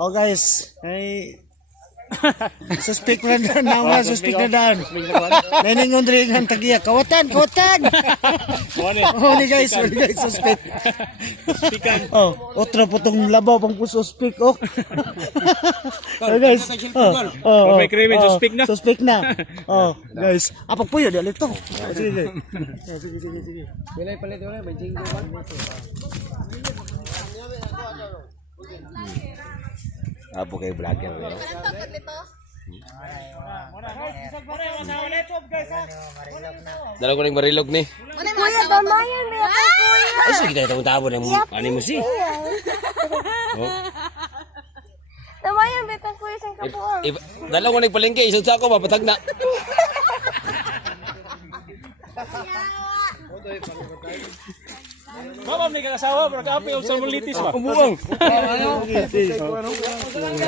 Oh guys, ay suspect na dan, nama suspect na dan. Neningon rin ang tagiya, kawatan. Oh ni guys, suspect. Oh, otro putong labaw pang po suspect oh. Oh guys. May krimen, suspect na. Oh, guys, apag puyo dali to. Sige. Sige. Bilay palit wala, may jingle ba? Apo kayo vlogger. Dala ko ng marilog ni. Kuya, damayan mo ako, kuya. Ay, sige tayo tabo ng animus si. Damayan mo ako, kuya, sa kapuan. Dala ko nagpalengke, isang sako, mapatag na. Mama, may kanasawa, pero kapi sa mulitis ba? Umuang.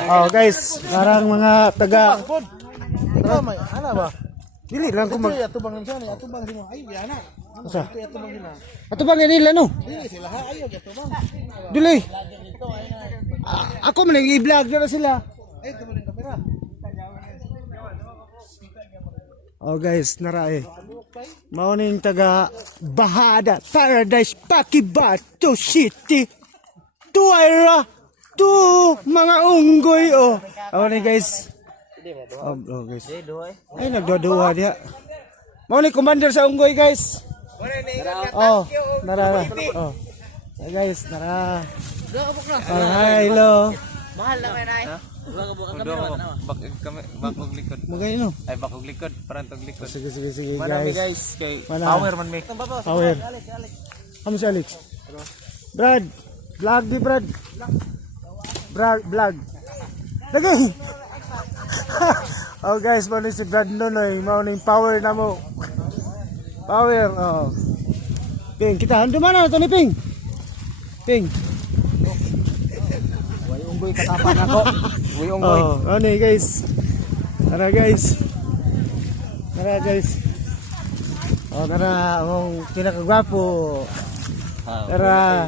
Oh guys, karang mga taga Ito may ana ba? Dili lang ko mag Atubang lang siya ni, atubang sino. Ay, ana. Asa? Atubang sila. Ato bang nila no? Dili sila ha, ayaw atubang. Dili. Ako man i-vlog na sila. Ay, tumo ng kamera. Oh guys, nara Mauning taga Bahada, Paradise, Pakibato City. Tuwaira, mga unggoy oh. Ako ni guys. Oh guys. Ay nagduduwa dia. Mauning commander sa unggoy guys. Oh, nara. Oh. Hey guys, nara. Hello. Mahal na may nay. Bakog likod. Magay no. Ay, bakog likod. Parantog likod. Sige Marami guys. guys. Kay Mana? power man may. Power. Ano si Alex? Brad. Vlog di Brad. Vlog. Lagi. Oh guys, mo si Brad Nonoy, mauning power na mo. Power. Oh. Ping, kita hando mana to ni Ping? Ping. Way unggoy katapan ako. Way unggoy. Oh, ano guys? Tara guys. Oh, tara ang pinakagwapo. Tara.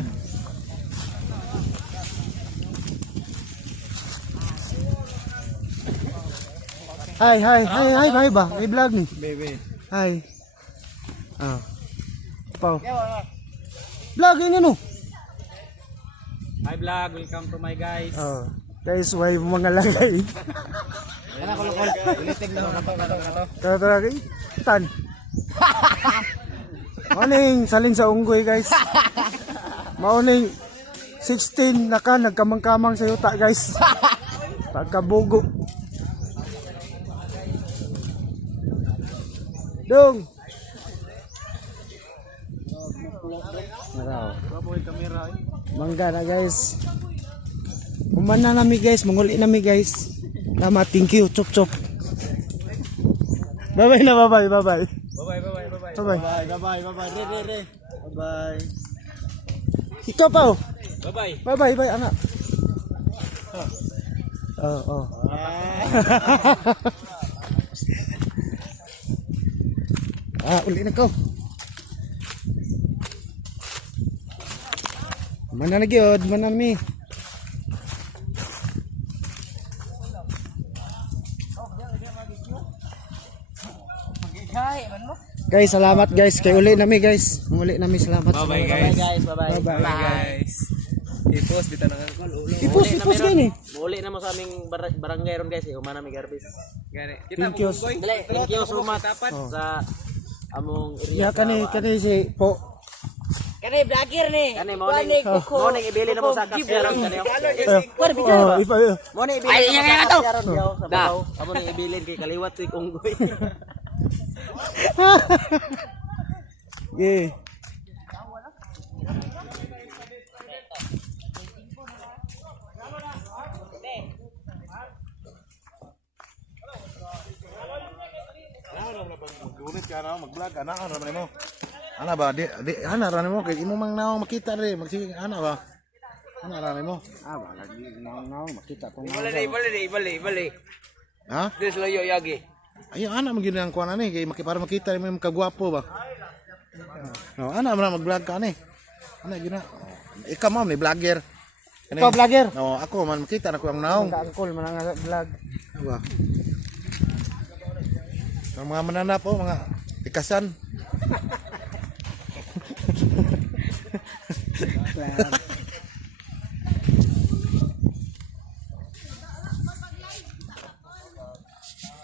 Hi ba? May vlog ni. Baby. Hi. Ah. Pau. Vlog ini no. Hi vlog, welcome to my guys. Oh. Guys, way mga lagay. Ana ko lokol. Ulitin na kato. Tara kay tan. Maning saling sa unggoy guys. Mauning 16 nagkamang-kamang sa yuta guys. Pagkabugo. Dong. Naraw. Mangga na guys. Umana nami guys, manguli nami guys. Nama thank you, chop. Bye-bye na, bye-bye. Bye. Re. Bye-bye. Ikaw pa oh. Bye. Bye, anak. Oh. Uli na ko. Mana lagi oh, mana mi? Guys, salamat guys. Kay uli nami guys. Uli nami salamat. Bye guys. Bye. Bye. Guys. I-post bitaw na ko. Ipus gini. Muli na mo sa aming barangay ron guys, umana mi garbis. Gani. Thank you. Thank you so much sa among Ya kani si po. Kani vlogger ni. Kani mo ning ibili na mo sa kapyaron kani. Mo Mo ning ibili na mo sa kapyaron yo sa babaw. Amo ning ibilin kay kaliwat tuy unggoy. Yeah. Magulit ka na, mag-vlog ka na, ano naman mo? Ana ba? Ana ran mo kay imo mang naong makita rin, magsige ana ba? Ana ran mo? Ba lagi naong makita tong. Bali. Ha? This loyo yagi. Ayo ana man gyud ang kuan ani kay para makita mo yung kagwapo ba? No, ana man mag-vlog ka ani. Ana gyud na. Ikaw ma'am ni vlogger. Ikaw vlogger. No, ako man makita na ko ang naong. Angkol man ang vlog. Diba? Ang mga mananap po, mga tikasan.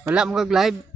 Wala mo kag live.